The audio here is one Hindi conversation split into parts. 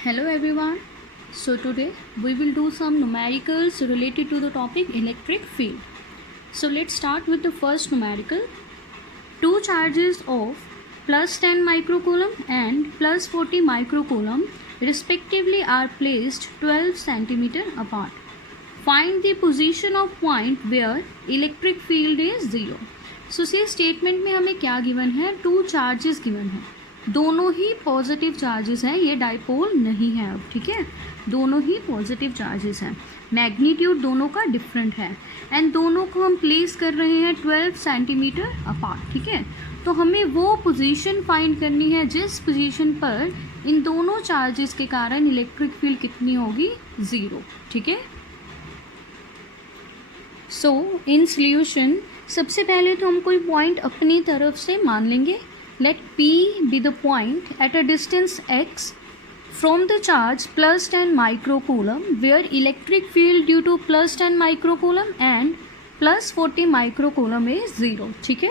Hello everyone. So today we will do some numericals related to the topic electric field. So let's start with the first numerical. Two charges of plus 10 microcoulomb and plus 40 microcoulomb respectively are placed 12 centimeter apart. Find the position of point where electric field is 0. So see statement में हमें क्या given है? Two charges given है, दोनों ही पॉजिटिव चार्जेस हैं, ये डाइपोल नहीं है अब, ठीक है, दोनों ही पॉजिटिव चार्जेस हैं, मैग्नीट्यूड दोनों का डिफरेंट है एंड दोनों को हम प्लेस कर रहे हैं 12 सेंटीमीटर अपार्ट, ठीक है। तो हमें वो पोजीशन फाइंड करनी है जिस पोजीशन पर इन दोनों चार्जेस के कारण इलेक्ट्रिक फील्ड कितनी होगी, 0, ठीक है। सो इन सॉल्यूशन सबसे पहले तो हम कोई पॉइंट अपनी तरफ से मान लेंगे। Let P be the point at a distance x from the charge plus 10 microcoulomb where electric field due to plus 10 microcoulomb and plus 40 microcoulomb is 0, ठीक है।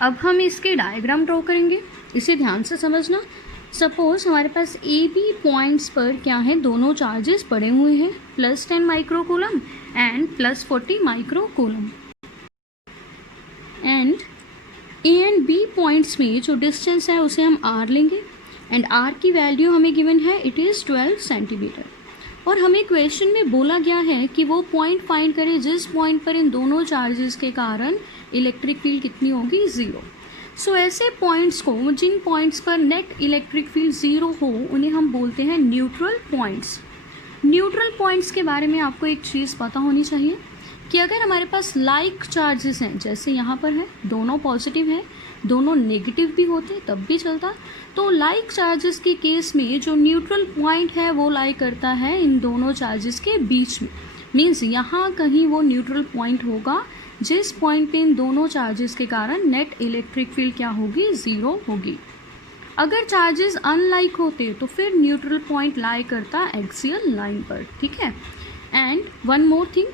अब हम इसके डायग्राम ड्रॉ करेंगे, इसे ध्यान से समझना। सपोज हमारे पास ए बी पॉइंट्स पर क्या है, दोनों चार्जेस पड़े हुए हैं, plus 10 microcoulomb and plus 40 microcoulomb and A and B points में जो डिस्टेंस है उसे हम आर लेंगे एंड आर की वैल्यू हमें गिवन है, इट इज़ 12 सेंटीमीटर। और हमें क्वेश्चन में बोला गया है कि वो पॉइंट फाइंड करें जिस पॉइंट पर इन दोनों चार्जेस के कारण इलेक्ट्रिक फील्ड कितनी होगी, 0। सो ऐसे पॉइंट्स को, जिन पॉइंट्स पर नेट इलेक्ट्रिक फील्ड 0 हो, उन्हें हम बोलते हैं न्यूट्रल पॉइंट्स। न्यूट्रल पॉइंट्स के बारे में आपको एक चीज़ पता होनी चाहिए कि अगर हमारे पास लाइक चार्जेस हैं, जैसे यहाँ पर है, दोनों पॉजिटिव हैं, दोनों नेगेटिव भी होते तब भी चलता, तो लाइक चार्जेस के केस में जो न्यूट्रल पॉइंट है वो लाई करता है इन दोनों चार्जेस के बीच में। मीन्स यहाँ कहीं वो न्यूट्रल पॉइंट होगा जिस पॉइंट पे इन दोनों चार्जेस के कारण नेट इलेक्ट्रिक फील्ड क्या होगी, 0 होगी। अगर चार्जेस अनलाइक होते तो फिर न्यूट्रल पॉइंट लाई करता एक्सियल लाइन पर, ठीक है। एंड वन मोर थिंग,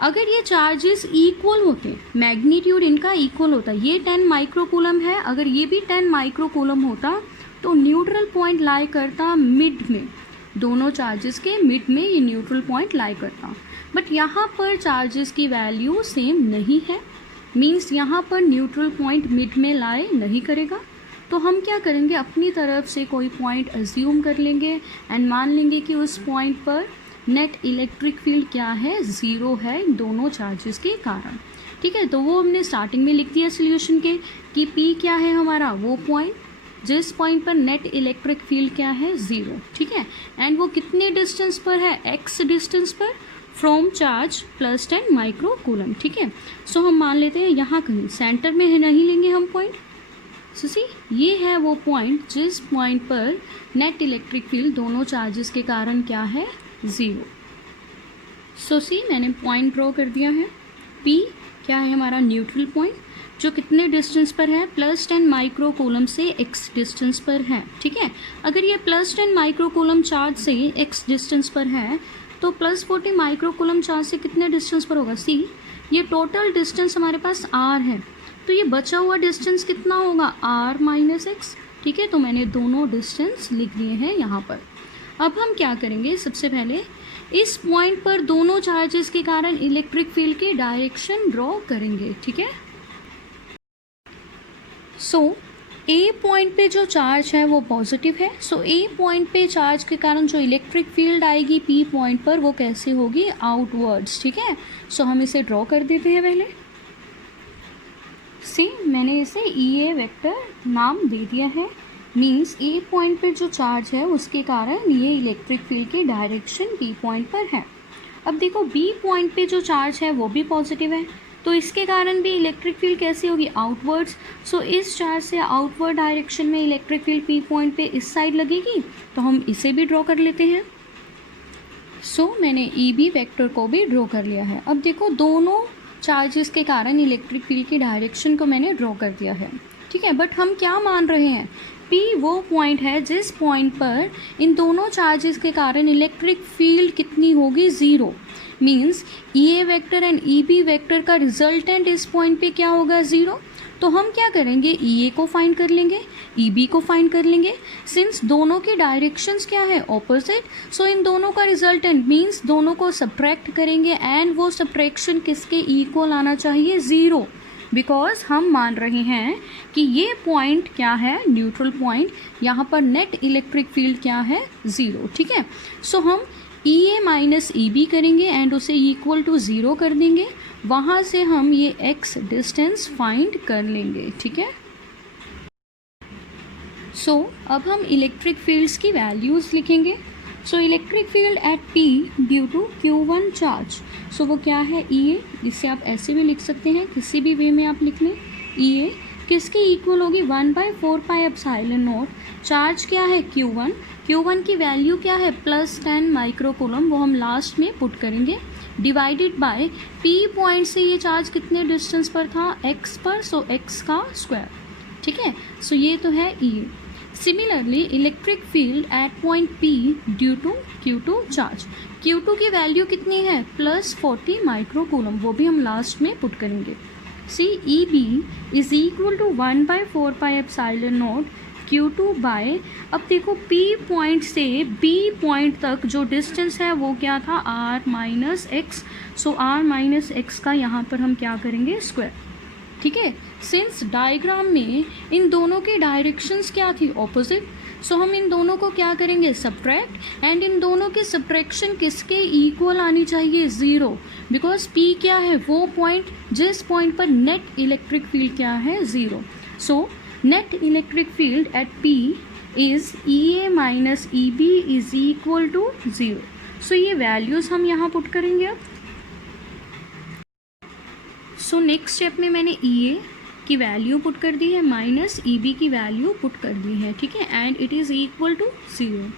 अगर ये चार्जेस इक्वल होते, मैग्नीट्यूड इनका इक्वल होता, ये 10 माइक्रोकूलम है, अगर ये भी 10 माइक्रोकूलम होता तो न्यूट्रल पॉइंट लाई करता मिड में, दोनों चार्जेस के मिड में ये न्यूट्रल पॉइंट लाई करता। बट यहाँ पर चार्जेस की वैल्यू सेम नहीं है, मीन्स यहाँ पर न्यूट्रल पॉइंट मिड में लाई नहीं करेगा। तो हम क्या करेंगे, अपनी तरफ से कोई पॉइंट अज्यूम कर लेंगे एंड मान लेंगे कि उस पॉइंट पर नेट इलेक्ट्रिक फील्ड क्या है, 0 है इन दोनों चार्जेस के कारण, ठीक है। तो वो हमने स्टार्टिंग में लिख दिया सोल्यूशन के कि P क्या है हमारा, वो पॉइंट जिस पॉइंट पर नेट इलेक्ट्रिक फील्ड क्या है, 0, ठीक है। एंड वो कितने डिस्टेंस पर है, x डिस्टेंस पर फ्रॉम चार्ज प्लस 10 माइक्रोकूलम, ठीक है। सो हम मान लेते हैं यहाँ कहीं सेंटर में है, नहीं लेंगे हम पॉइंट। सो सी ये है वो पॉइंट जिस पॉइंट पर नेट इलेक्ट्रिक फील्ड दोनों चार्जेस के कारण क्या है, 0। सो सी मैंने पॉइंट ड्रॉ कर दिया है। P क्या है हमारा, न्यूट्रल पॉइंट, जो कितने डिस्टेंस पर है, प्लस 10 माइक्रोकूलम से x डिस्टेंस पर है, ठीक है। अगर ये प्लस 10 माइक्रोकूलम चार्ज से x डिस्टेंस पर है तो प्लस 40 माइक्रोकूलम चार्ज से कितने डिस्टेंस पर होगा, सी ये टोटल डिस्टेंस हमारे पास r है, तो ये बचा हुआ डिस्टेंस कितना होगा, r माइनस x, ठीक है। तो मैंने दोनों डिस्टेंस लिख लिए हैं यहाँ पर। अब हम क्या करेंगे, सबसे पहले इस पॉइंट पर दोनों चार्जेस के कारण इलेक्ट्रिक फील्ड की डायरेक्शन ड्रॉ करेंगे, ठीक है। सो ए पॉइंट पे जो चार्ज है वो पॉजिटिव है, सो ए पॉइंट पे चार्ज के कारण जो इलेक्ट्रिक फील्ड आएगी P पॉइंट पर वो कैसे होगी, आउटवर्ड्स, ठीक है। सो हम इसे ड्रॉ कर देते हैं पहले। सी मैंने इसे EA वेक्टर नाम दे दिया है, मीन्स ए पॉइंट पर जो चार्ज है उसके कारण ये इलेक्ट्रिक फील्ड की डायरेक्शन बी पॉइंट पर है। अब देखो बी पॉइंट पे जो चार्ज है वो भी पॉजिटिव है, तो इसके कारण भी इलेक्ट्रिक फील्ड कैसी होगी, आउटवर्ड्स। सो इस चार्ज से आउटवर्ड डायरेक्शन में इलेक्ट्रिक फील्ड पी पॉइंट पे इस साइड लगेगी, तो हम इसे भी ड्रॉ कर लेते हैं। सो मैंने EB वेक्टर को भी ड्रॉ कर लिया है। अब देखो दोनों चार्जेस के कारण इलेक्ट्रिक फील्ड की डायरेक्शन को मैंने ड्रॉ कर दिया है, ठीक है। बट हम क्या मान रहे हैं, P वो पॉइंट है जिस पॉइंट पर इन दोनों चार्जेस के कारण इलेक्ट्रिक फील्ड कितनी होगी, 0। Means EA vector and EB vector का रिजल्टेंट इस पॉइंट पे क्या होगा, 0। तो हम क्या करेंगे, EA को फाइंड कर लेंगे, EB को फाइंड कर लेंगे। सिंस दोनों के डायरेक्शंस क्या है, ऑपोजिट, सो इन दोनों का रिजल्टेंट मीन्स दोनों को सब्ट्रैक्ट करेंगे एंड वो सब्ट्रैक्शन किसके इक्वल आना चाहिए, 0, बिकॉज हम मान रहे हैं कि ये पॉइंट क्या है, न्यूट्रल पॉइंट, यहाँ पर नेट इलेक्ट्रिक फील्ड क्या है, 0। ठीक है, सो हम EA माइनस EB करेंगे एंड उसे इक्वल टू 0 कर देंगे, वहाँ से हम ये x डिस्टेंस फाइंड कर लेंगे। ठीक है, सो अब हम इलेक्ट्रिक फील्ड्स की वैल्यूज़ लिखेंगे। So electric field at P due to Q1 charge, so वो क्या है, EA, इसे आप ऐसे भी लिख सकते हैं, किसी भी वे में आप लिख लें। EA किसकी इक्वल होगी, 1/4πε0, चार्ज क्या है, Q1, Q1 की वैल्यू क्या है, +10 माइक्रोकूलम, वो हम लास्ट में पुट करेंगे, डिवाइडेड बाय P पॉइंट से ये चार्ज कितने डिस्टेंस पर था, x पर, सो x का स्क्वायर। ठीक है, सो ये तो है EA। Similarly electric field at point P due to Q2 charge, Q2 की वैल्यू कितनी है, +40 माइक्रोकूलम, वो भी हम लास्ट में पुट करेंगे। See EB is equal to 1/4πε0 Q2 by, अब देखो P पॉइंट से B पॉइंट तक जो डिस्टेंस है वो क्या था, R minus X, so R minus X का यहाँ पर हम क्या करेंगे, स्क्वायर। ठीक है, सिंस डायग्राम में इन दोनों की डायरेक्शंस क्या थी, ऑपोजिट, सो हम इन दोनों को क्या करेंगे, सब्ट्रैक्ट, एंड इन दोनों की सब्ट्रैक्शन किसके इक्वल आनी चाहिए, 0, बिकॉज P क्या है, वो पॉइंट जिस पॉइंट पर नेट इलेक्ट्रिक फील्ड क्या है, 0। So net electric field at P is EA minus EB is equal to 0। So ये वैल्यूज़ हम यहाँ पुट करेंगे अब। सो नेक्स्ट स्टेप में मैंने EA की वैल्यू पुट कर दी है, माइनस EB की वैल्यू पुट कर दी है। ठीक है, and it is equal to 0।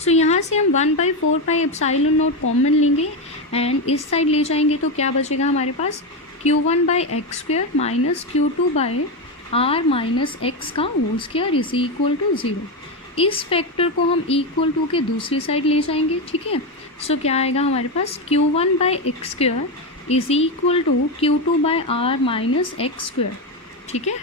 So यहाँ से हम 1/4πε0 कॉमन लेंगे एंड इस साइड ले जाएंगे तो क्या बचेगा हमारे पास, Q1/x² minus Q2/r minus X का whole square is equal to 0। इस फैक्टर को हम इक्वल टू के दूसरी साइड ले जाएंगे। ठीक है, सो क्या आएगा हमारे पास, Q1/x² is equal to Q2/r minus x²। ठीक है,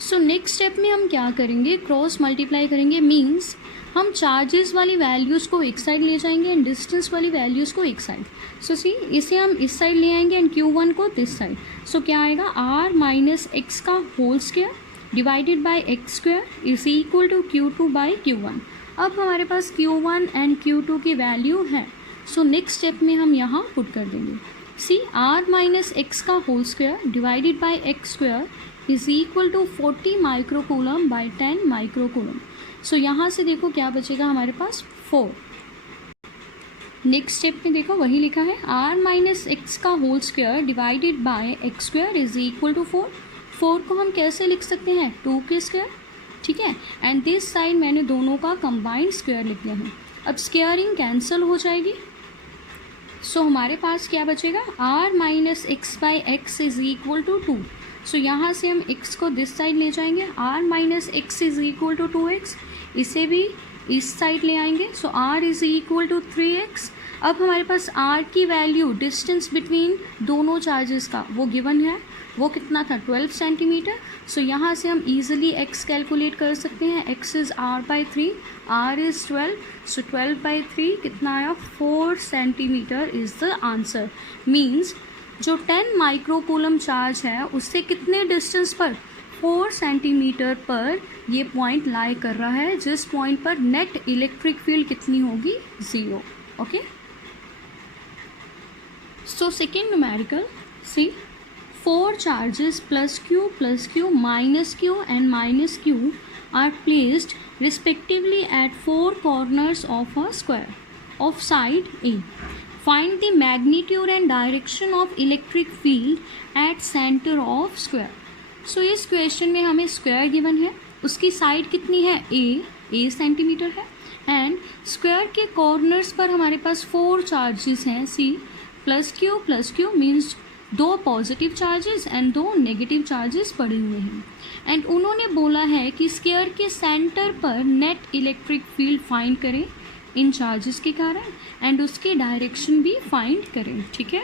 सो नेक्स्ट स्टेप में हम क्या करेंगे, क्रॉस मल्टीप्लाई करेंगे, मीन्स हम चार्जेस वाली वैल्यूज़ को एक साइड ले जाएंगे एंड डिस्टेंस वाली वैल्यूज़ को एक साइड। सो सी इसे हम इस साइड ले आएंगे एंड Q1 को दिस साइड, सो क्या आएगा, R माइनस एक्स का whole square divided by x² is equal to Q2/Q1। अब हमारे पास Q1 एंड Q2 की वैल्यू है, सो नेक्स्ट स्टेप में हम यहाँ पुट कर देंगे, सी R माइनस एक्स का whole square divided by x² is equal to 40 microcoulomb by 10 microcoulomb. So यहाँ से देखो क्या बचेगा हमारे पास, 4। नेक्स्ट स्टेप में देखो वही लिखा है, R माइनस एक्स का whole square divided by x² is equal to 4। 4 को हम कैसे लिख सकते हैं, 2 के स्क्वायर। ठीक है, एंड दिस साइड मैंने दोनों का कंबाइंड स्क्वायर लिख दिया है। अब स्क्वायरिंग कैंसिल हो जाएगी, सो हमारे पास क्या बचेगा, R minus X by X is equal to 2। So यहाँ से हम x को दिस साइड ले जाएंगे, R minus X is equal to 2x, इसे भी इस साइड ले आएंगे, so R is equal to 3x। अब हमारे पास R की वैल्यू डिस्टेंस बिटवीन दोनों चार्जेस का वो गिवन है, वो कितना था, 12 सेंटीमीटर। सो यहाँ से हम ईजिली x कैलकुलेट कर सकते हैं, x is R/3, R is 12, सो 12/3 कितना आया, 4 centimetre is the answer. Means जो 10 माइक्रोकूलम चार्ज है उससे कितने डिस्टेंस पर, 4 सेंटीमीटर पर ये पॉइंट लाई कर रहा है, जिस पॉइंट पर नेट इलेक्ट्रिक फील्ड कितनी होगी, 0। Okay, so second numerical, C 4 charges plus Q minus Q and minus Q are placed respectively at 4 corners of a square of side A. Find the magnitude and direction of electric field at center of square. So इस क्वेश्चन में हमें स्क्वायर गिवन है, उसकी साइड कितनी है, A सेंटीमीटर है, एंड स्क्वायर के कॉर्नर्स पर हमारे पास 4 चार्जेस हैं, C plus Q means 2 positive charges and 2 negative charges पड़े हुए हैं, एंड उन्होंने बोला है कि स्क्वायर के सेंटर पर नेट इलेक्ट्रिक फील्ड फाइंड करें इन चार्जेस के कारण, एंड उसके डायरेक्शन भी फाइंड करें। ठीक है,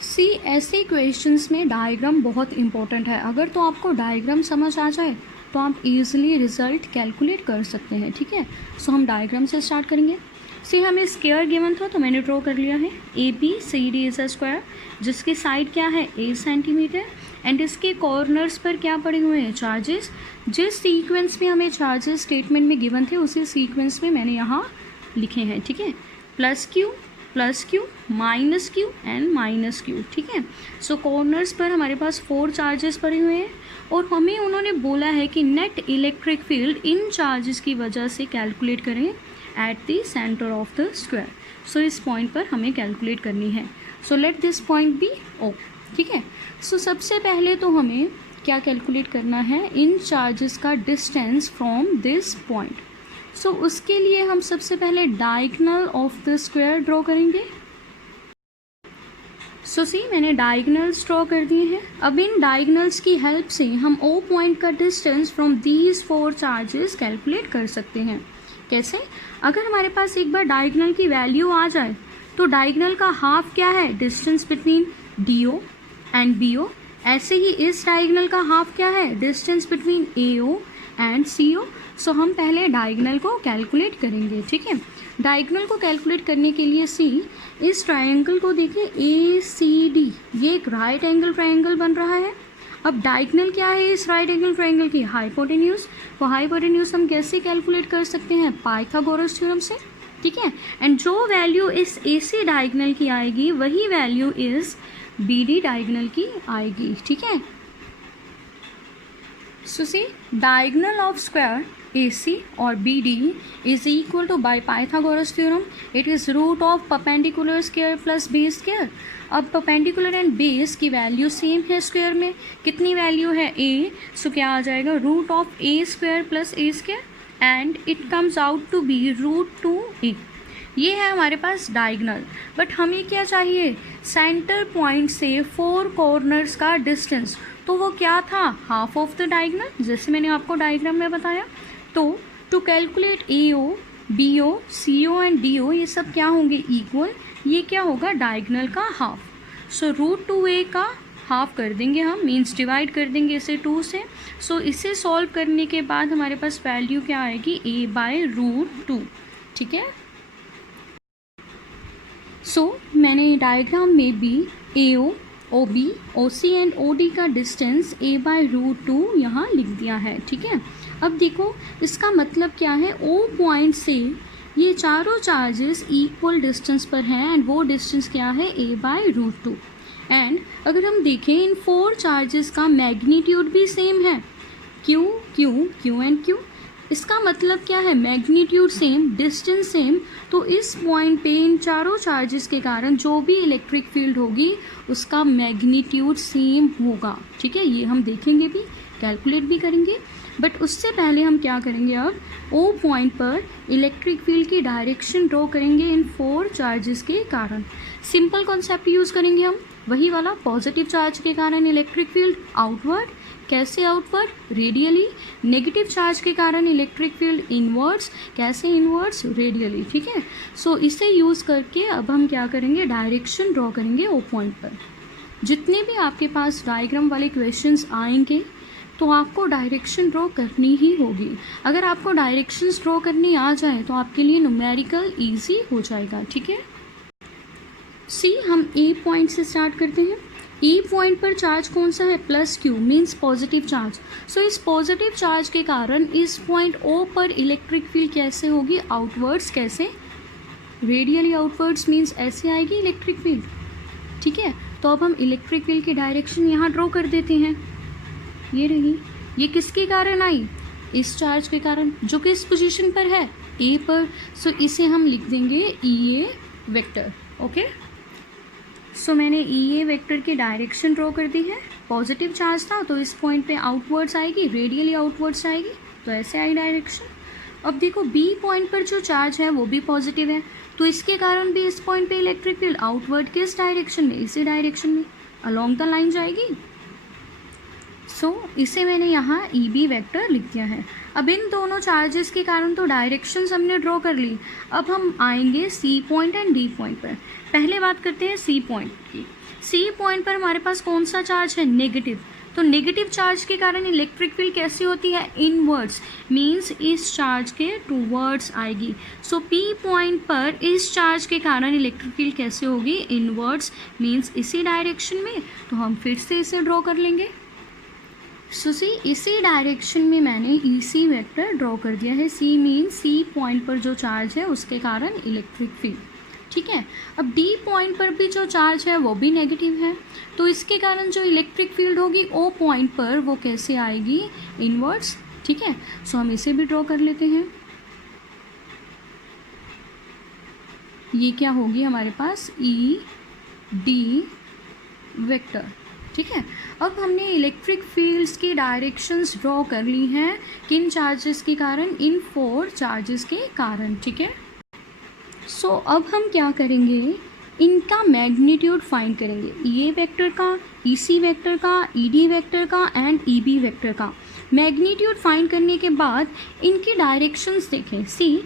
सी ऐसे क्वेश्चंस में डायग्राम बहुत इंपॉर्टेंट है। अगर तो आपको डायग्राम समझ आ जाए तो आप इजीली रिजल्ट कैलकुलेट कर सकते हैं, ठीक है। सो हम डायग्राम से स्टार्ट करेंगे। सी हमें स्क्वायर गिवन था तो मैंने ड्रॉ कर लिया है। A B C D is a square जिसकी साइड क्या है 8 सेंटीमीटर एंड इसके कॉर्नर्स पर क्या पड़े हुए हैं चार्जेस। जिस सीक्वेंस में हमें चार्जेस स्टेटमेंट में गिवन थे उसी सीक्वेंस में मैंने यहाँ लिखे हैं, ठीक है। Plus Q minus Q and minus Q, ठीक है। सो कॉर्नर्स पर हमारे पास 4 चार्जेस पड़े हुए हैं और हमें उन्होंने बोला है कि net electric field in charges की वजह से कैलकुलेट करें at the center of the square. So इस पॉइंट पर हमें कैलकुलेट करनी है। So let this point be O, ठीक है। सो सबसे पहले तो हमें क्या कैलकुलेट करना है, इन चार्जेस का डिस्टेंस फ्रॉम दिस पॉइंट। सो उसके लिए हम सबसे पहले diagonal of the square draw करेंगे। सो सी मैंने डायगोनल्स ड्रॉ कर दिए हैं। अब इन डायगोनल्स की हेल्प से हम ओ पॉइंट का distance from these 4 charges calculate कर सकते हैं। कैसे? अगर हमारे पास एक बार डायगोनल की वैल्यू आ जाए तो डायगोनल का हाफ क्या है, distance between D O and B O. ऐसे ही इस डायगोनल का हाफ क्या है, distance between A O and C O. So हम पहले डायगोनल को कैलकुलेट करेंगे, ठीक है। डायगोनल को कैलकुलेट करने के लिए सी इस ट्रायंगल को देखिए ए सी डी, ये एक राइट एंगल ट्रायंगल बन रहा है। अब डायगोनल क्या है इस राइट एंगल ट्रायंगल की, हाइपोटेन्यूज। तो हाइपोटेन्यूज हम कैसे कैलकुलेट कर सकते हैं, पाइथागोरस थ्योरम से, ठीक है। एंड जो वैल्यू इस ए सी डायगोनल की आएगी वही वैल्यू इस बी डी डायगोनल की आएगी, ठीक है। So see, diagonal of square AC or BD is equal to by Pythagoras theorem. It is root of perpendicular square plus base square. अब perpendicular and base की वैल्यू सेम है स्क्वायर में। कितनी वैल्यू है a, सो क्या आ जाएगा root of a square plus a square and it comes out to be root 2a। ये है हमारे पास डायगोनल। बट हमें क्या चाहिए, सेंटर पॉइंट से 4 कॉर्नर्स का डिस्टेंस। तो वो क्या था, हाफ ऑफ द डायगोनल, जैसे मैंने आपको डायग्राम में बताया। तो to calculate A O B O C O and D O, ये सब क्या होंगे इक्वल, ये क्या होगा डायगोनल का हाफ। सो रूट 2a का हाफ कर देंगे हम, मीन्स डिवाइड कर देंगे इसे 2 से। सो इसे सॉल्व करने के बाद हमारे पास वैल्यू क्या आएगी, a बाय रूट 2, ठीक है। सो मैंने डायग्राम में भी A O O B O C and O D का डिस्टेंस a बाय रूट 2 यहाँ लिख दिया है, ठीक है। अब देखो इसका मतलब क्या है, ओ पॉइंट से ये चारों चार्जेस इक्वल डिस्टेंस पर हैं एंड वो डिस्टेंस क्या है a बाय रूट 2। एंड अगर हम देखें इन 4 चार्जेस का मैग्नीट्यूड भी सेम है, Q Q Q and Q. इसका मतलब क्या है, मैग्नीट्यूड सेम, डिस्टेंस सेम। तो इस पॉइंट पे इन चारों चार्जेस के कारण जो भी इलेक्ट्रिक फील्ड होगी उसका मैग्नीट्यूड सेम होगा, ठीक है। ये हम देखेंगे भी, कैलकुलेट भी करेंगे। बट उससे पहले हम क्या करेंगे, अब ओ पॉइंट पर इलेक्ट्रिक फील्ड की डायरेक्शन ड्रॉ करेंगे इन 4 चार्जेस के कारण। सिंपल कॉन्सेप्ट यूज़ करेंगे हम, वही वाला, पॉजिटिव चार्ज के कारण इलेक्ट्रिक फील्ड आउटवर्ड। कैसे आउटवर्ड, रेडियली। नेगेटिव चार्ज के कारण इलेक्ट्रिक फील्ड इनवर्ड्स। कैसे इनवर्ड्स, रेडियली, ठीक है। सो इसे यूज़ करके अब हम क्या करेंगे, डायरेक्शन ड्रॉ करेंगे ओ पॉइंट पर। जितने भी आपके पास डायग्राम वाले क्वेश्चंस आएंगे तो आपको डायरेक्शन ड्रॉ करनी ही होगी। अगर आपको डायरेक्शंस ड्रॉ करनी आ जाए तो आपके लिए न्यूमेरिकल ईजी हो जाएगा, ठीक है। सी हम ए पॉइंट से स्टार्ट करते हैं। ई पॉइंट पर चार्ज कौन सा है, plus Q, means positive charge. So इस पॉजिटिव चार्ज के कारण इस पॉइंट ओ पर इलेक्ट्रिक फील्ड कैसे होगी, आउटवर्ड्स। कैसे, रेडियली आउटवर्ड्स, मीन्स ऐसे आएगी इलेक्ट्रिक फील्ड, ठीक है। तो अब हम इलेक्ट्रिक फील्ड की डायरेक्शन यहाँ ड्रॉ कर देते हैं। ये रही, ये किसके कारण आई, इस चार्ज के कारण, जो कि इस पोजीशन पर है ए पर। सो इसे हम लिख देंगे ई ए वेक्टर, ओके। सो मैंने ई ए वेक्टर की डायरेक्शन ड्रॉ कर दी है। पॉजिटिव चार्ज था तो इस पॉइंट पे आउटवर्ड्स आएगी, रेडियली आउटवर्ड्स आएगी, तो ऐसे आई डायरेक्शन। अब देखो बी पॉइंट पर जो चार्ज है वो भी पॉजिटिव है, तो इसके कारण भी इस पॉइंट पे इलेक्ट्रिक फील्ड आउटवर्ड किस डायरेक्शन में, इसी डायरेक्शन में, अलोंग द लाइन जाएगी। सो इसे मैंने यहाँ ई बी वेक्टर लिख दिया है। अब इन दोनों चार्जेस के कारण तो डायरेक्शंस हमने ड्रॉ कर ली। अब हम आएंगे C point and D point पर। पहले बात करते हैं सी पॉइंट की। सी पॉइंट पर हमारे पास कौन सा चार्ज है, नेगेटिव। तो नेगेटिव चार्ज के कारण इलेक्ट्रिक फील्ड कैसी होती है, इनवर्ड्स, मींस इस चार्ज के टूवर्ड्स आएगी। सो पी पॉइंट पर इस चार्ज के कारण इलेक्ट्रिक फील्ड कैसे होगी, इनवर्ड्स, मींस इसी डायरेक्शन में। तो हम फिर से इसे ड्रॉ कर लेंगे। सो सी इसी डायरेक्शन में मैंने ई सी वेक्टर ड्रॉ कर दिया है। सी मीन सी पॉइंट पर जो चार्ज है उसके कारण इलेक्ट्रिक फील्ड, ठीक है। अब डी पॉइंट पर भी जो चार्ज है वो भी नेगेटिव है, तो इसके कारण जो इलेक्ट्रिक फील्ड होगी ओ पॉइंट पर वो कैसे आएगी, इनवर्ड्स, ठीक है। सो हम इसे भी ड्रॉ कर लेते हैं। ये क्या होगी हमारे पास, ई डी वेक्टर, ठीक है। अब हमने इलेक्ट्रिक फील्ड्स की डायरेक्शंस ड्रॉ कर ली हैं, किन चार्जेस के कारण, इन 4 चार्जेस के कारण, ठीक है। सो अब हम क्या करेंगे, इनका मैग्नीट्यूड फाइंड करेंगे, ये वेक्टर का, ई सी वेक्टर का, ई डी वेक्टर का एंड ई बी वेक्टर का। मैग्नीट्यूड फाइंड करने के बाद इनकी डायरेक्शंस देखें। सी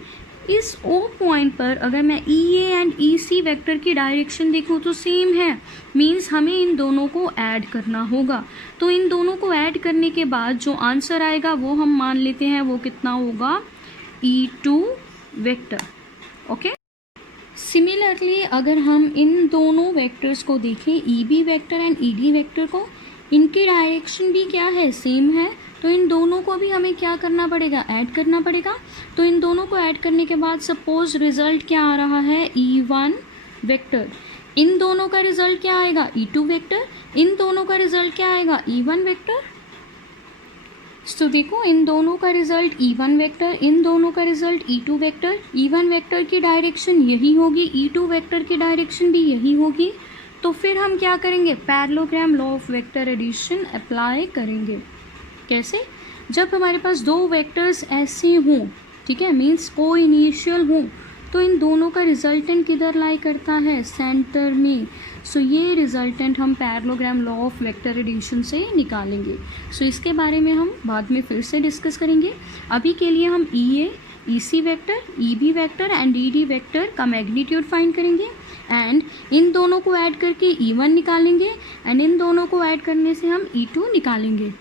इस ओ पॉइंट पर अगर मैं E A and E C vector की डायरेक्शन देखूँ तो सेम है, मींस हमें इन दोनों को ऐड करना होगा। तो इन दोनों को ऐड करने के बाद जो आंसर आएगा वो हम मान लेते हैं वो कितना होगा, E2 वेक्टर, ओके। सिमिलरली अगर हम इन दोनों वेक्टर्स को देखें, E B vector and E D vector को, इनकी डायरेक्शन भी क्या है, सेम है। तो इन दोनों को भी हमें क्या करना पड़ेगा, ऐड करना पड़ेगा। तो इन दोनों को ऐड करने के बाद सपोज रिजल्ट क्या आ रहा है, E1 वेक्टर। इन दोनों का रिजल्ट क्या आएगा, E2 वेक्टर। इन दोनों का रिजल्ट क्या आएगा, E1 वेक्टर। तो देखो इन दोनों का रिजल्ट E1 वेक्टर, इन दोनों का result E2 vector. E1 vector की डायरेक्शन यही होगी, E2 वेक्टर की डायरेक्शन भी यही होगी। तो फिर हम क्या करेंगे, parallelogram law of vector addition apply करेंगे। कैसे, जब हमारे पास दो वेक्टर्स ऐसे हों, ठीक है, मीन्स को इनिशियल हों, तो इन दोनों का रिजल्टेंट किधर लाई करता है, सेंटर में। सो ये रिजल्टेंट हम parallelogram law of vector addition से निकालेंगे। सो इसके बारे में हम बाद में फिर से डिस्कस करेंगे। अभी के लिए हम E A, E C vector, E B vector and E D vector का मैग्नीट्यूड फाइंड करेंगे एंड इन दोनों को ऐड करके E1 निकालेंगे एंड इन दोनों को ऐड करने से हम E2 निकालेंगे।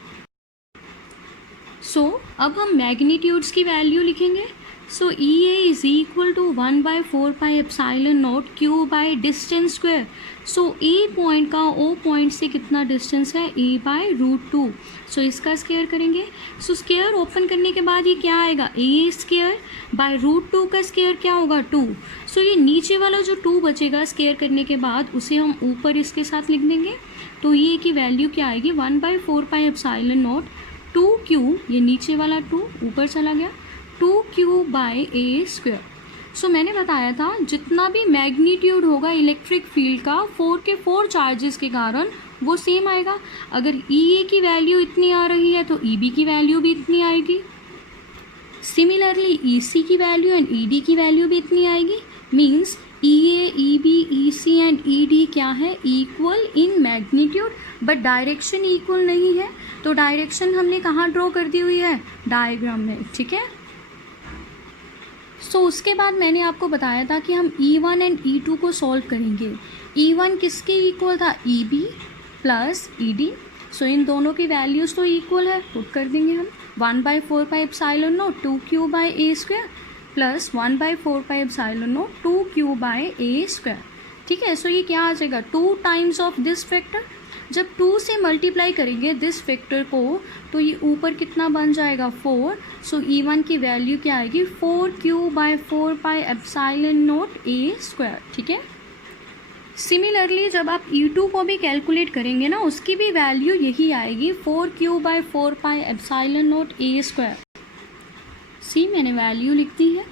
सो अब हम मैग्नीट्यूड्स की वैल्यू लिखेंगे। So E A is equal to 1/4 pi epsilon not Q by distance square. So A point का ओ पॉइंट से कितना डिस्टेंस है, a/√2। सो इसका स्क्वायर करेंगे। सो स्क्वायर ओपन करने के बाद ये क्या आएगा, a स्क्वायर बाय √2 का स्क्वायर क्या होगा, 2। सो ये नीचे वाला जो 2 बचेगा स्क्वायर करने के बाद उसे हम ऊपर इसके साथ लिख देंगे। तो ये की वैल्यू क्या आएगी, 1/4 पाई एप्सिलॉन नॉट 2q, ये नीचे वाला 2 ऊपर चला गया, 2q बाय a स्क्वायर। सो मैंने बताया था जितना भी मैग्नीट्यूड होगा इलेक्ट्रिक फील्ड का 4 के 4 चार्जेस के कारण वो सेम आएगा। अगर ई ए की वैल्यू इतनी आ रही है तो ई बी की वैल्यू भी इतनी आएगी। सिमिलरली ई सी की वैल्यू एंड ई डी की वैल्यू भी इतनी आएगी। Means E A, E B, E C and E D क्या है, equal in magnitude, but direction equal नहीं है। तो डायरेक्शन हमने कहाँ ड्रॉ कर दी हुई है, डायग्राम में, ठीक है। सो उसके बाद मैंने आपको बताया था कि हम E1 एंड E2 को सॉल्व करेंगे। E1 किसके इक्वल था, EB प्लस ED। सो इन दोनों की वैल्यूज़ तो इक्वल है, पुट कर देंगे हम। 1/4 pi epsilon not 2q by a square plus 1/4 pi epsilon not 2q by a square, ठीक है। सो ये क्या आ जाएगा, 2 टाइम्स ऑफ दिस फैक्टर। जब 2 से मल्टीप्लाई करेंगे दिस फैक्टर को तो ये ऊपर कितना बन जाएगा, 4। सो E1 की वैल्यू क्या आएगी, 4q by 4 pi epsilon not a square, ठीक है। सिमिलरली जब आप E2 को भी कैलकुलेट करेंगे ना, उसकी भी वैल्यू यही आएगी, 4q by 4 pi epsilon not a square. See मैंने वैल्यू लिख दी है।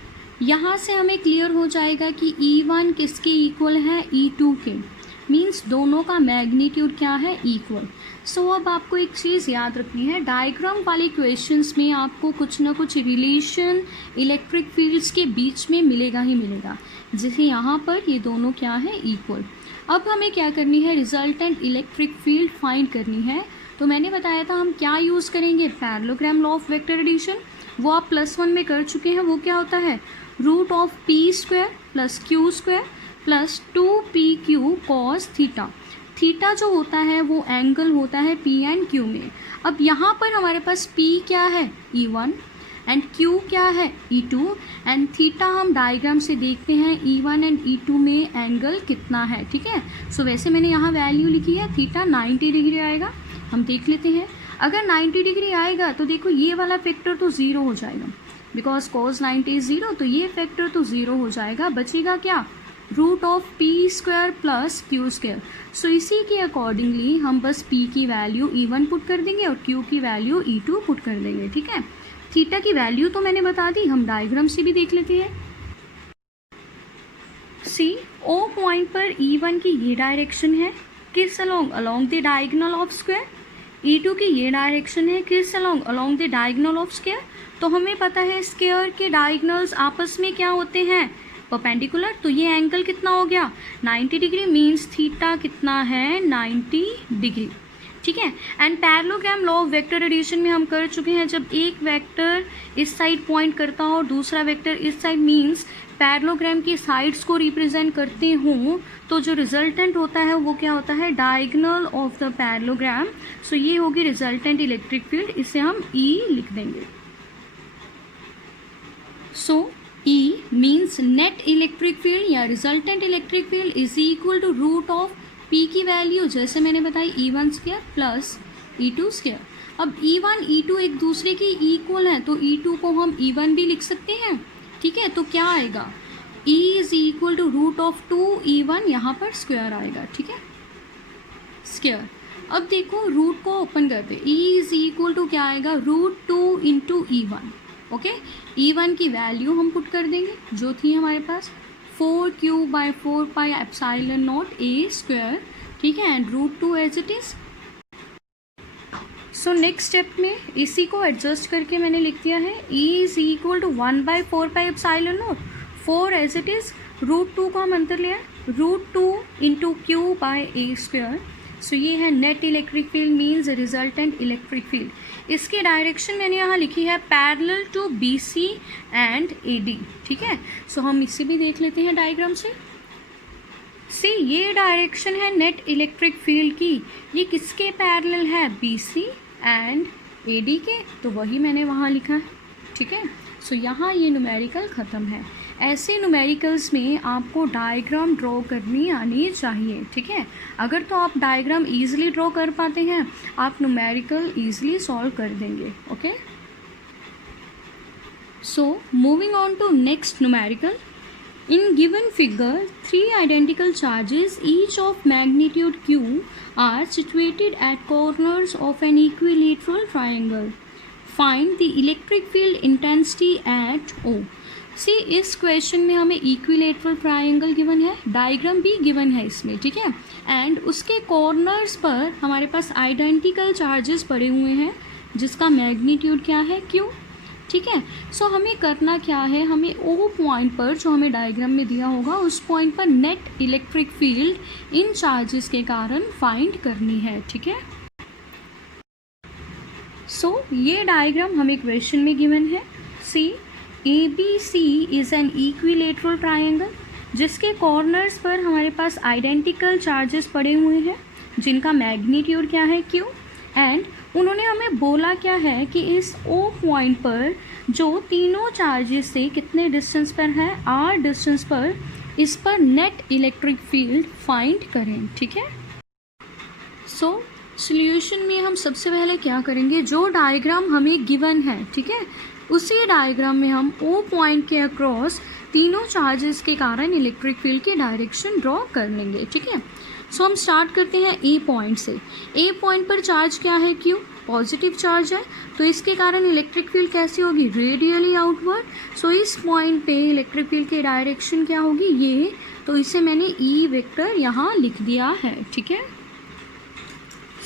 यहाँ से हमें क्लियर हो जाएगा कि E1 किसके इक्वल है, E2 के। मीन्स दोनों का मैग्नीट्यूड क्या है, इक्वल। सो अब आपको एक चीज़ याद रखनी है, डायग्राम वाले क्वेश्चंस में आपको कुछ ना कुछ रिलेशन इलेक्ट्रिक फील्ड्स के बीच में मिलेगा ही मिलेगा। जैसे यहाँ पर ये दोनों क्या है, इक्वल। अब हमें क्या करनी है, रिजल्टेंट इलेक्ट्रिक फील्ड फाइंड करनी है। तो मैंने बताया था हम क्या यूज़ करेंगे, parallelogram law of vector addition, वो आप +1 में कर चुके हैं। वो क्या होता है, √p² + q² + 2pq cos theta. Theta जो होता है वो एंगल होता है P एंड Q में। अब यहाँ पर हमारे पास P क्या है, E1, एंड Q क्या है, E2, एंड थीटा हम डायग्राम से देखते हैं E1 एंड E2 में एंगल कितना है। ठीक है, सो वैसे मैंने यहाँ वैल्यू लिखी है, थीटा 90 डिग्री आएगा। हम देख लेते हैं, अगर 90 डिग्री आएगा तो देखो ये वाला फैक्टर तो ज़ीरो हो जाएगा, बिकॉज cos 90 इज ज़ीरो, तो ये फैक्टर तो ज़ीरो हो जाएगा। बचेगा क्या, √p² + q²। सो इसी के अकॉर्डिंगली हम बस p की वैल्यू E1 पुट कर देंगे और q की वैल्यू E2 पुट कर देंगे। ठीक है, थीटा की वैल्यू तो मैंने बता दी, हम डायग्राम से भी देख लेते हैं। सी O पॉइंट पर E1 की ये डायरेक्शन है, किस along the diagonal of square. E2 की ये डायरेक्शन है, किस along the diagonal of square. तो हमें पता है स्क्वायर के डायगोनल्स आपस में क्या होते हैं, परपेंडिकुलर। तो ये एंगल कितना हो गया, 90 डिग्री, मीन्स थीटा कितना है, 90 डिग्री। ठीक है, and parallelogram law of vector addition में हम कर चुके हैं, जब एक वेक्टर इस साइड पॉइंट करता हो और दूसरा वेक्टर इस साइड, मीन्स पैरेललोग्राम की साइड्स को रिप्रेजेंट करते हों, तो जो रिजल्टेंट होता है वो क्या होता है, डायगोनल ऑफ द पैरेललोग्राम। सो ये होगी रिजल्टेंट इलेक्ट्रिक फील्ड, इसे हम E लिख देंगे। So E means net electric field या resultant electric field is equal to √P की वैल्यू जैसे मैंने बताई E1² + E2²। अब E1 E2 एक दूसरे के इक्वल हैं, तो E2 को हम E1 भी लिख सकते हैं। ठीक है, तो क्या आएगा, E is equal to √2E1, यहाँ पर स्क्वायर आएगा। ठीक है, स्क्वायर। अब देखो रूट को ओपन करते, E इज इक्वल टू क्या आएगा, √2 × E1। ओके, E1 की वैल्यू हम पुट कर देंगे जो थी हमारे पास 4q/4πε0a²। ठीक है, and √2 as it is. So next step में इसी को एडजस्ट करके मैंने लिख दिया है, E is equal to 1/4πε0, 4 as it is, √2 को हम अंतर लिया, √2 × q/a²। सो ये है net electric field means resultant electric field. इसकी डायरेक्शन मैंने यहाँ लिखी है parallel to BC and AD। ठीक है, सो हम इसे भी देख लेते हैं डायग्राम से। सी ये डायरेक्शन है नेट इलेक्ट्रिक फील्ड की, ये किसके पैरेलल है, BC एंड AD के, तो वही मैंने वहाँ लिखा है। ठीक है, सो यहाँ ये न्यूमेरिकल ख़त्म है। ऐसे न्यूमेरिकल्स में आपको डायग्राम ड्रॉ करनी आनी चाहिए। ठीक है, अगर तो आप डायग्राम ईजिली ड्रॉ कर पाते हैं, आप न्यूमेरिकल ईजिली सॉल्व कर देंगे। Okay, so moving on to next numerical. In given figure, 3 identical charges, each of magnitude q, are situated at corners of an equilateral triangle. Find the electric field intensity at O. See, इस क्वेश्चन में हमें इक्विलेटरल ट्राइंगल गिवन है, डायग्राम भी गिवन है इसमें। ठीक है, एंड उसके कॉर्नर्स पर हमारे पास आइडेंटिकल चार्जेस पड़े हुए हैं जिसका मैग्नीट्यूड क्या है, Q। ठीक है, सो हमें करना क्या है, हमें O पॉइंट पर जो हमें डायग्राम में दिया होगा उस पॉइंट पर net electric field in charges के कारण फाइंड करनी है। ठीक है, सो ये डायग्राम हमें क्वेश्चन में गिवन है। सी ABC is an equilateral triangle जिसके कॉर्नर्स पर हमारे पास आइडेंटिकल चार्जेस पड़े हुए हैं जिनका मैग्नीट्यूड क्या है, Q। एंड उन्होंने हमें बोला क्या है कि इस O पॉइंट पर जो तीनों चार्जेस से कितने डिस्टेंस पर है, R डिस्टेंस पर, इस पर नेट इलेक्ट्रिक फील्ड फाइंड करें। ठीक है, सो सॉल्यूशन में हम सबसे पहले क्या करेंगे, जो डायग्राम हमें गिवन है, ठीक है, उसी डायग्राम में हम O पॉइंट के अक्रॉस तीनों चार्जेस के कारण इलेक्ट्रिक फील्ड की डायरेक्शन ड्रॉ कर लेंगे। ठीक है, सो हम स्टार्ट करते हैं A पॉइंट से। A पॉइंट पर चार्ज क्या है, Q, पॉजिटिव चार्ज है, तो इसके कारण इलेक्ट्रिक फील्ड कैसी होगी, रेडियली आउटवर्ड। सो इस पॉइंट पे इलेक्ट्रिक फील्ड की डायरेक्शन क्या होगी, ये, तो इसे मैंने E वेक्टर यहाँ लिख दिया है। ठीक है,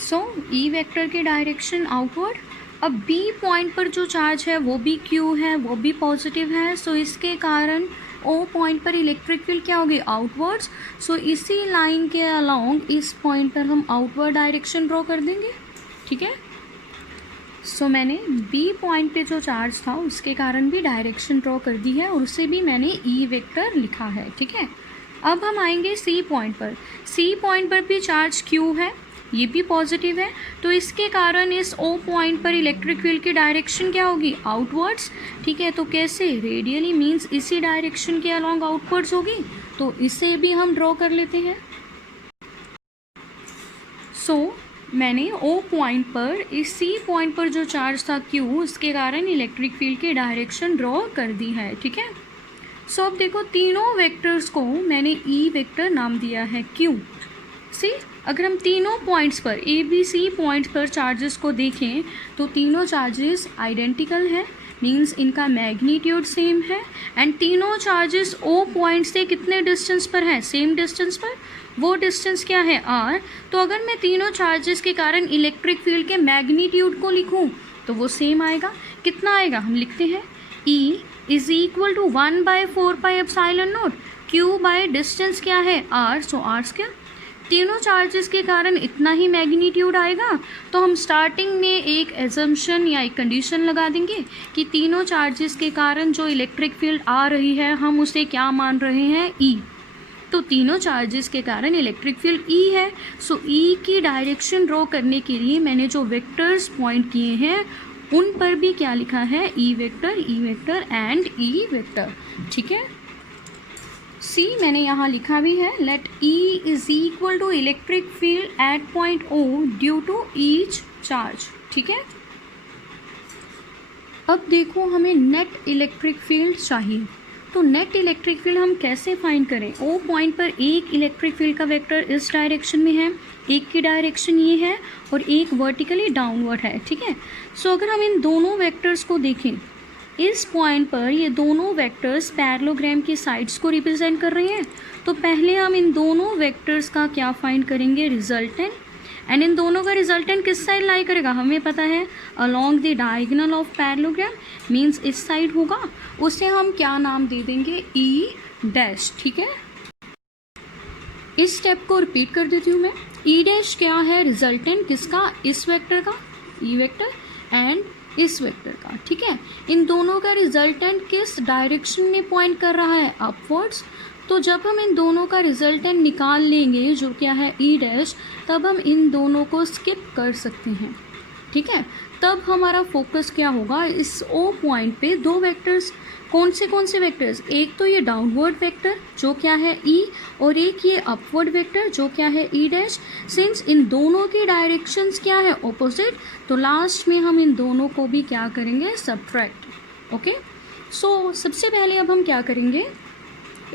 सो E वेक्टर के डायरेक्शन आउटवर्ड। अब B पॉइंट पर जो चार्ज है वो भी Q है, वो भी पॉजिटिव है, सो इसके कारण O पॉइंट पर इलेक्ट्रिक फील्ड क्या होगी, आउटवर्ड्स। सो इसी लाइन के अलोंग इस पॉइंट पर हम आउटवर्ड डायरेक्शन ड्रॉ कर देंगे। ठीक है। सो मैंने बी पॉइंट पे जो चार्ज था उसके कारण भी डायरेक्शन ड्रॉ कर दी है और उससे भी मैंने ई वेक्टर लिखा है, ठीक है। अब हम आएंगे सी पॉइंट पर। सी पॉइंट पर भी चार्ज क्यू है, ये भी पॉजिटिव है, तो इसके कारण इस ओ पॉइंट पर इलेक्ट्रिक फील्ड की डायरेक्शन क्या होगी, आउटवर्ड्स, ठीक है। तो कैसे, रेडियली मीन्स इसी डायरेक्शन के अलॉन्ग आउटवर्ड्स होगी, तो इसे भी हम ड्रॉ कर लेते हैं। सो मैंने ओ पॉइंट पर इस सी पॉइंट पर जो चार्ज था क्यू, उसके कारण इलेक्ट्रिक फील्ड की डायरेक्शन ड्रॉ कर दी है, ठीक है। सो अब देखो तीनों वेक्टर्स को मैंने ई वेक्टर नाम दिया है क्यू। सी, अगर हम तीनों पॉइंट्स पर ए बी सी पॉइंट्स पर चार्जेस को देखें तो तीनों चार्जेस आइडेंटिकल है, मीन्स इनका मैग्नीट्यूड सेम है, एंड तीनों चार्जेस ओ पॉइंट से कितने डिस्टेंस पर हैं, सेम डिस्टेंस पर। वो डिस्टेंस क्या है, आर। तो अगर मैं तीनों चार्जेस के कारण इलेक्ट्रिक फील्ड के मैग्नीट्यूड को लिखूं तो वो सेम आएगा। कितना आएगा, हम लिखते हैं E is equal to 1/4πε0 Q by distance क्या है, r, सो r स्क्वायर। तीनों चार्जेस के कारण इतना ही मैग्नीट्यूड आएगा, तो हम स्टार्टिंग में एक एजम्पशन या एक कंडीशन लगा देंगे कि तीनों चार्जेस के कारण जो इलेक्ट्रिक फील्ड आ रही है हम उसे क्या मान रहे हैं, E। तो तीनों चार्जेस के कारण इलेक्ट्रिक फील्ड E है, सो E की डायरेक्शन ड्रॉ करने के लिए मैंने जो वेक्टर्स पॉइंट किए हैं उन पर भी क्या लिखा है, E vector and E vector, ठीक है। सी मैंने यहाँ लिखा भी है, let E is equal to electric field at point O due to each charge, ठीक है। अब देखो हमें नेट इलेक्ट्रिक फील्ड चाहिए, तो नेट इलेक्ट्रिक फील्ड हम कैसे फाइंड करें। ओ पॉइंट पर एक इलेक्ट्रिक फील्ड का वेक्टर इस डायरेक्शन में है, एक की डायरेक्शन ये है और एक वर्टिकली डाउनवर्ड है, ठीक है। सो अगर हम इन दोनों वेक्टर्स को देखें, इस पॉइंट पर ये दोनों वेक्टर्स पैरेललोग्राम की साइड्स को रिप्रेजेंट कर रहे हैं, तो पहले हम इन दोनों वेक्टर्स का क्या फाइंड करेंगे, रिजल्टेंट। एंड इन दोनों का रिजल्टेंट किस साइड लाई करेगा, हमें पता है along the diagonal of parallelogram, means इस साइड होगा, उसे हम क्या नाम दे देंगे, ई डैश, ठीक है। इस स्टेप को रिपीट कर देती हूँ मैं। ई डैश क्या है, रिजल्टेंट किसका, इस वेक्टर का, ई वेक्टर, एंड इस वेक्टर का, ठीक है। इन दोनों का रिजल्टेंट किस डायरेक्शन में पॉइंट कर रहा है, अपवर्ड्स। तो जब हम इन दोनों का रिजल्टेंट निकाल लेंगे जो क्या है, ई डैश, तब हम इन दोनों को स्किप कर सकते हैं, ठीक है। तब हमारा फोकस क्या होगा, इस ओ पॉइंट पे दो वेक्टर्स, कौन से वेक्टर्स, एक तो ये डाउनवर्ड वेक्टर जो क्या है ई, और एक ये अपवर्ड वेक्टर जो क्या है ई डैश। सिंस इन दोनों की डायरेक्शंस क्या है, ऑपोजिट, तो लास्ट में हम इन दोनों को भी क्या करेंगे, सबट्रैक्ट, ओके। सो सबसे पहले अब हम क्या करेंगे,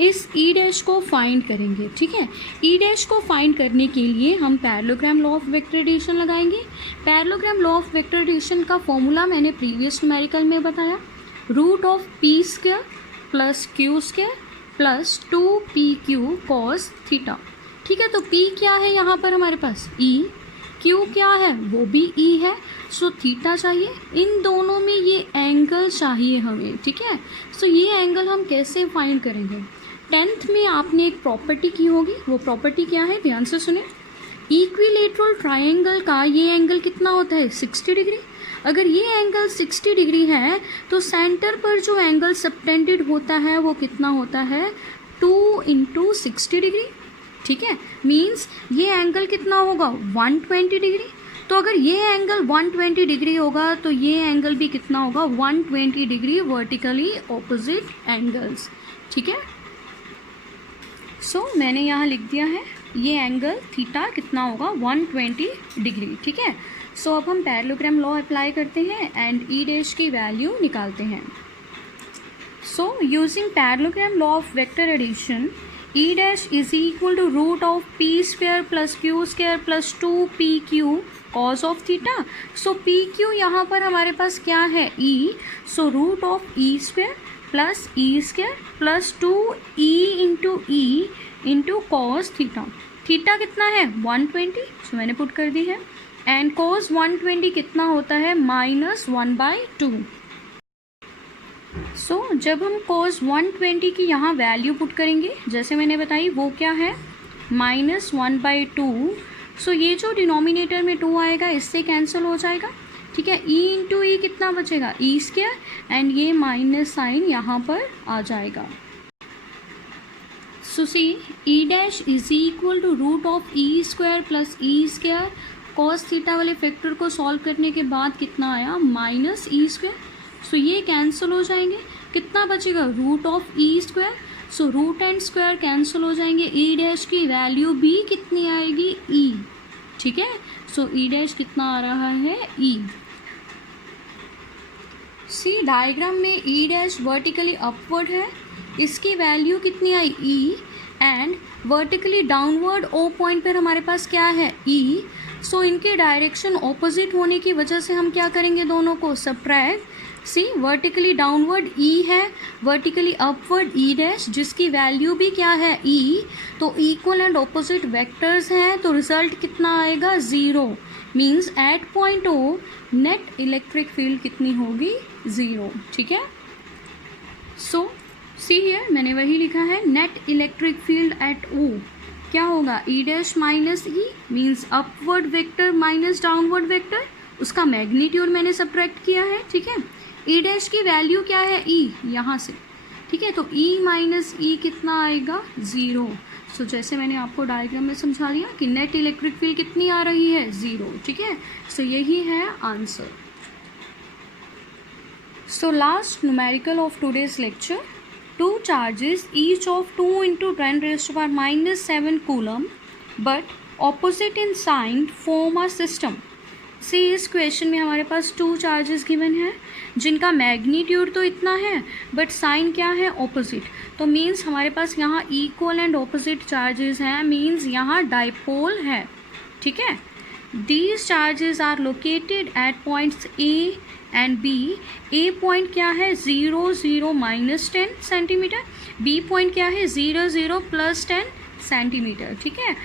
इस ई डैश को फाइंड करेंगे, ठीक है। ई डैश को फाइंड करने के लिए हम parallelogram law of vector addition लगाएंगे। Parallelogram law of vector addition का फॉर्मूला मैंने प्रीवियस न्यूमेरिकल में बताया, root of P square plus Q square plus 2pq cos theta, ठीक है। तो p क्या है यहाँ पर हमारे पास, e, q क्या है, वो भी e है, सो थीटा चाहिए। इन दोनों में ये एंगल चाहिए हमें, ठीक है। सो ये एंगल हम कैसे फाइंड करेंगे, 10th में आपने एक प्रॉपर्टी की होगी, वो प्रॉपर्टी क्या है, ध्यान से सुने। इक्विलेटरल ट्रायंगल का ये एंगल कितना होता है, 60 डिग्री। अगर ये एंगल 60 डिग्री है तो सेंटर पर जो एंगल सबटेंडेड होता है वो कितना होता है, 2 × 60 डिग्री, ठीक है। मीन्स ये एंगल कितना होगा, 120 डिग्री। तो अगर ये एंगल 120 डिग्री होगा तो ये एंगल भी कितना होगा, 120 डिग्री, वर्टिकली ऑपोजिट एंगल्स, ठीक है। सो मैंने यहाँ लिख दिया है ये एंगल थीटा कितना होगा, 120 डिग्री, ठीक है। सो अब हम पैरेललोग्राम लॉ अप्लाई करते हैं एंड ई डैश की वैल्यू निकालते हैं। So using parallelogram law of vector addition, E dash is equal to root of P square plus Q square plus 2pq cos of theta. So pq यहाँ पर हमारे पास क्या है, e, so root of E square plus E square plus 2e into cos theta. Theta कितना है, 120, सो मैंने पुट कर दी है, एंड कॉस 120 कितना होता है, -1/2। सो जब हम कॉस 120 की यहाँ वैल्यू पुट करेंगे, जैसे मैंने बताई वो क्या है, -1/2, सो ये जो डिनोमिनेटर में 2 आएगा इससे कैंसिल हो जाएगा, ठीक है। ई इंटू ई कितना बचेगा, ई स्क्वायर, एंड ये माइनस साइन यहाँ पर आ जाएगा। So see E dash is equal to root of E square plus E square. Cos theta वाले फैक्टर को सॉल्व करने के बाद कितना आया, माइनस ई स्क्वायर। सो ये कैंसिल हो जाएंगे, कितना बचेगा, root of E square. So root and square cancel हो जाएंगे, ई डैश की वैल्यू भी कितनी आएगी, ई, ठीक है। सो ई डैश कितना आ रहा है, ई। सी डायग्राम में ई डैश वर्टिकली अपवर्ड है, इसकी वैल्यू कितनी आई, E, and vertically downward O point पर हमारे पास क्या है, ई। सो इनके डायरेक्शन ऑपोजिट होने की वजह से हम क्या करेंगे, दोनों को सब्ट्रैक्ट। सी वर्टिकली डाउनवर्ड ई है, वर्टिकली अपवर्ड ई डैश, जिसकी वैल्यू भी क्या है, ई। तो इक्वल एंड ऑपोजिट वेक्टर्स हैं, तो रिजल्ट कितना आएगा, 0। Means at point O net electric field कितनी होगी, 0, ठीक है। सो सी हियर मैंने वही लिखा है, net electric field at O क्या होगा, E dash minus E, means upward vector minus downward vector, उसका मैग्नीट्यूड मैंने सब्ट्रैक्ट किया है, ठीक है। ई डैश की वैल्यू क्या है, ई, यहाँ से, ठीक है। तो ई माइनस ई कितना आएगा, 0। सो जैसे मैंने आपको डायग्राम में समझा दिया कि नेट इलेक्ट्रिक फील्ड कितनी आ रही है, 0, ठीक है। सो यही है answer. So last numerical of today's lecture, 2 charges each of 2 into 10 raised to power minus 7 coulomb but opposite in sign form a system। सी इस क्वेश्चन में हमारे पास 2 चार्जेस गिवन है, जिनका मैग्नीट्यूड तो इतना है बट साइन क्या है, ऑपोजिट। तो मीन्स हमारे पास यहाँ इक्वल एंड ऑपोजिट चार्जेस हैं, मीन्स यहाँ डाइपोल है, ठीक है। These charges are located at points A and B। A point क्या है, 0 0 माइनस 10 सेंटीमीटर, B पॉइंट क्या है, 0 0 प्लस 10 सेंटीमीटर, ठीक है।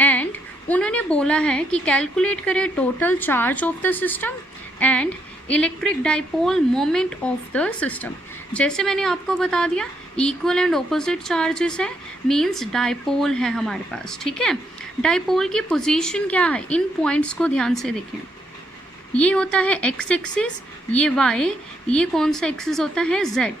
एंड उन्होंने बोला है कि कैलकुलेट करें total charge of the system and electric dipole moment of the system. जैसे मैंने आपको बता दिया इक्वल एंड ऑपोजिट चार्जेस है, मीन्स डाइपोल है हमारे पास, ठीक है। डाइपोल की पोजीशन क्या है, इन पॉइंट्स को ध्यान से देखें। ये होता है एक्स एक्सिस, ये वाई, ये कौन सा एक्सिस होता है, जेड।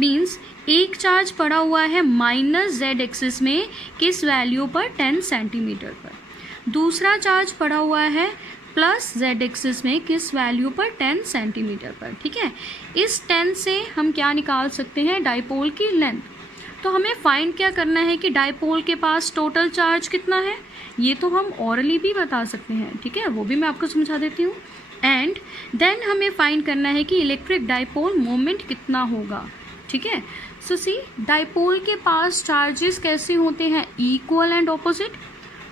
मीन्स एक चार्ज पड़ा हुआ है माइनस जेड एक्सिस में, किस वैल्यू पर, 10 सेंटीमीटर पर। दूसरा चार्ज पड़ा हुआ है प्लस जेड एक्सिस में, किस वैल्यू पर, 10 सेंटीमीटर पर, ठीक है। इस 10 से हम क्या निकाल सकते हैं, डाइपोल की लेंथ। तो हमें फाइंड क्या करना है कि डाइपोल के पास टोटल चार्ज कितना है, ये तो हम ऑरली भी बता सकते हैं, ठीक है, वो भी मैं आपको समझा देती हूँ। एंड देन हमें फाइंड करना है कि इलेक्ट्रिक डाइपोल मोमेंट कितना होगा, ठीक है। सो सी डाइपोल के पास चार्जेस कैसे होते हैं, इक्वल एंड ऑपोजिट।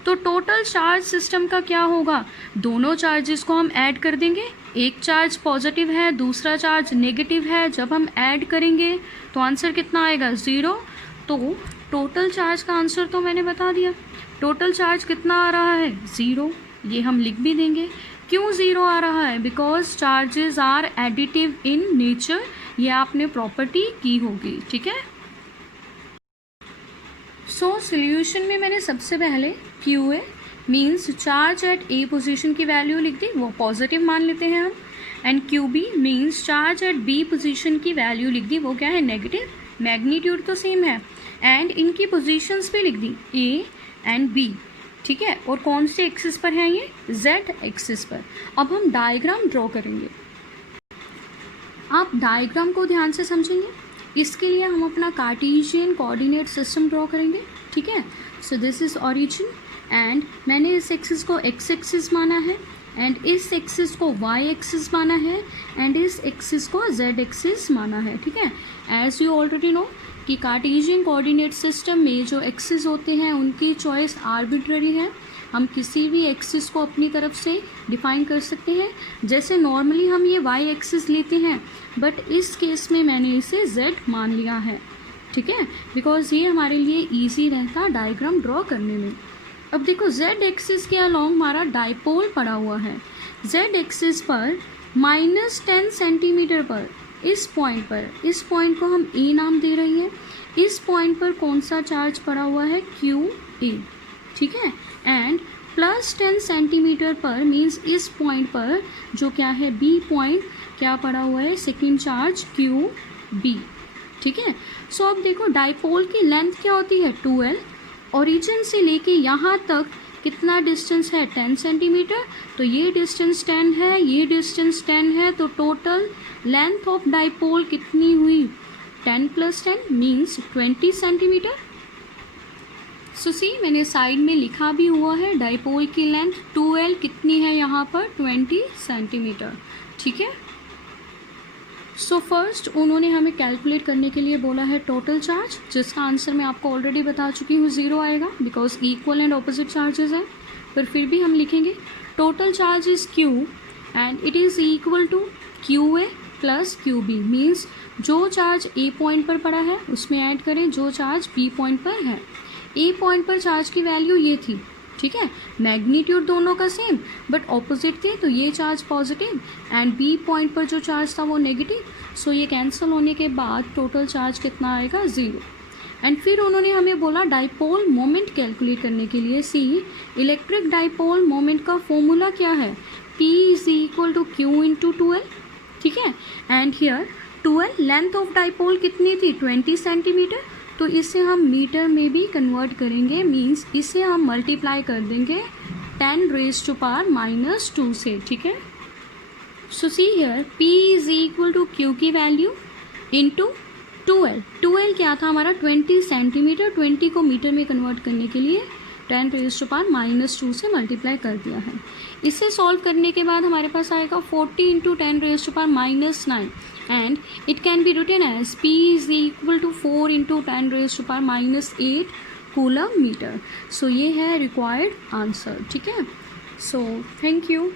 तो टोटल चार्ज सिस्टम का क्या होगा, दोनों चार्जेस को हम ऐड कर देंगे, एक चार्ज पॉजिटिव है दूसरा चार्ज नेगेटिव है, जब हम ऐड करेंगे तो आंसर कितना आएगा, 0। तो टोटल चार्ज का आंसर तो मैंने बता दिया, टोटल चार्ज कितना आ रहा है, 0। ये हम लिख भी देंगे। क्यों 0 आ रहा है, because charges are additive in nature, ये आपने प्रॉपर्टी की होगी, ठीक है। सो सॉल्यूशन में मैंने सबसे पहले Q A means charge at A position की वैल्यू लिख दी, वो पॉजिटिव मान लेते हैं हम। And Q B means charge at B position की वैल्यू लिख दी, वो क्या है, नेगेटिव, मैग्नीट्यूड तो सेम है। एंड इनकी पोजीशंस भी लिख दी, ए एंड बी, ठीक है। और कौन से एक्सिस पर है ये, जेड एक्सिस पर। अब हम डायग्राम ड्रॉ करेंगे, आप डायग्राम को ध्यान से समझेंगे। इसके लिए हम अपना कार्टेशियन कोऑर्डिनेट सिस्टम ड्रॉ करेंगे, ठीक है। So this is origin and मैंने इस एक्सिस को एक्स एक्सिस माना है एंड इस एक्सिस को वाई एक्सिस माना है एंड इस एक्सिस को जेड एक्सिस माना है, ठीक है। एज यू ऑलरेडी नो कि कार्टेशियन कोऑर्डिनेट सिस्टम में जो एक्सिस होते हैं उनकी चॉइस आर्बिट्ररी है, हम किसी भी एक्सिस को अपनी तरफ से डिफाइन कर सकते हैं। जैसे नॉर्मली हम ये वाई एक्सिस लेते हैं, बट इस केस में मैंने इसे जेड मान लिया है, ठीक है, बिकॉज ये हमारे लिए ईजी रहता डायग्राम ड्रॉ करने में। अब देखो जेड एक्सिस के अलॉन्ग हमारा डाइपोल पड़ा हुआ है, जेड एक्सिस पर -10 सेंटीमीटर पर, इस पॉइंट को हम ए नाम दे रही है। इस पॉइंट पर कौन सा चार्ज पड़ा हुआ है, क्यू ए, ठीक है। एंड प्लस 10 सेंटीमीटर पर मीन्स इस पॉइंट पर जो क्या है बी पॉइंट क्या पड़ा हुआ है, सेकेंड चार्ज क्यू बी, ठीक है। सो अब देखो डाइपोल की लेंथ क्या होती है 2L, ओरिजिन से लेके यहाँ तक कितना डिस्टेंस है 10 सेंटीमीटर, तो ये डिस्टेंस 10 है, ये डिस्टेंस 10 है, तो टोटल लेंथ ऑफ डाइपोल कितनी हुई 10 + 10 मीन्स 20 सेंटीमीटर। सो सी मैंने साइड में लिखा भी हुआ है डाइपोल की लेंथ 2L कितनी है यहाँ पर 20 सेंटीमीटर, ठीक है। सो फर्स्ट उन्होंने हमें कैलकुलेट करने के लिए बोला है टोटल चार्ज, जिसका आंसर मैं आपको ऑलरेडी बता चुकी हूँ 0 आएगा because equal and opposite charges हैं, पर फिर भी हम लिखेंगे total charge is Q and it is equal to QA + QB means जो चार्ज A पॉइंट पर पड़ा है उसमें ऐड करें जो चार्ज B पॉइंट पर है। A पॉइंट पर चार्ज की वैल्यू ये थी, ठीक है, मैग्नीट्यूड दोनों का सेम बट ऑपोजिट थे, तो ये charge positive and B point पर जो चार्ज था वो नेगेटिव। सो ये कैंसिल होने के बाद टोटल चार्ज कितना आएगा 0। एंड फिर उन्होंने हमें बोला डाइपोल मोमेंट कैलकुलेट करने के लिए सी इलेक्ट्रिक डाइपोल मोमेंट का फॉर्मूला क्या है, P = Q × 2L, ठीक है। And here 2L length of dipole कितनी थी 20 सेंटीमीटर, तो इसे हम मीटर में भी कन्वर्ट करेंगे मींस इसे हम मल्टीप्लाई कर देंगे 10⁻⁻² से, ठीक है। सो सी हियर P = Q की वैल्यू इंटू 2L, 2L क्या था हमारा 20 सेंटीमीटर, 20 को मीटर में कन्वर्ट करने के लिए 10⁻⁻² से मल्टीप्लाई कर दिया है। इसे सॉल्व करने के बाद हमारे पास आएगा 40 × 10⁻⁹ and it can be written as P = 4 × 10⁻⁸ coulomb metre. सो ये है रिक्वायर्ड आंसर, ठीक है। So thank you.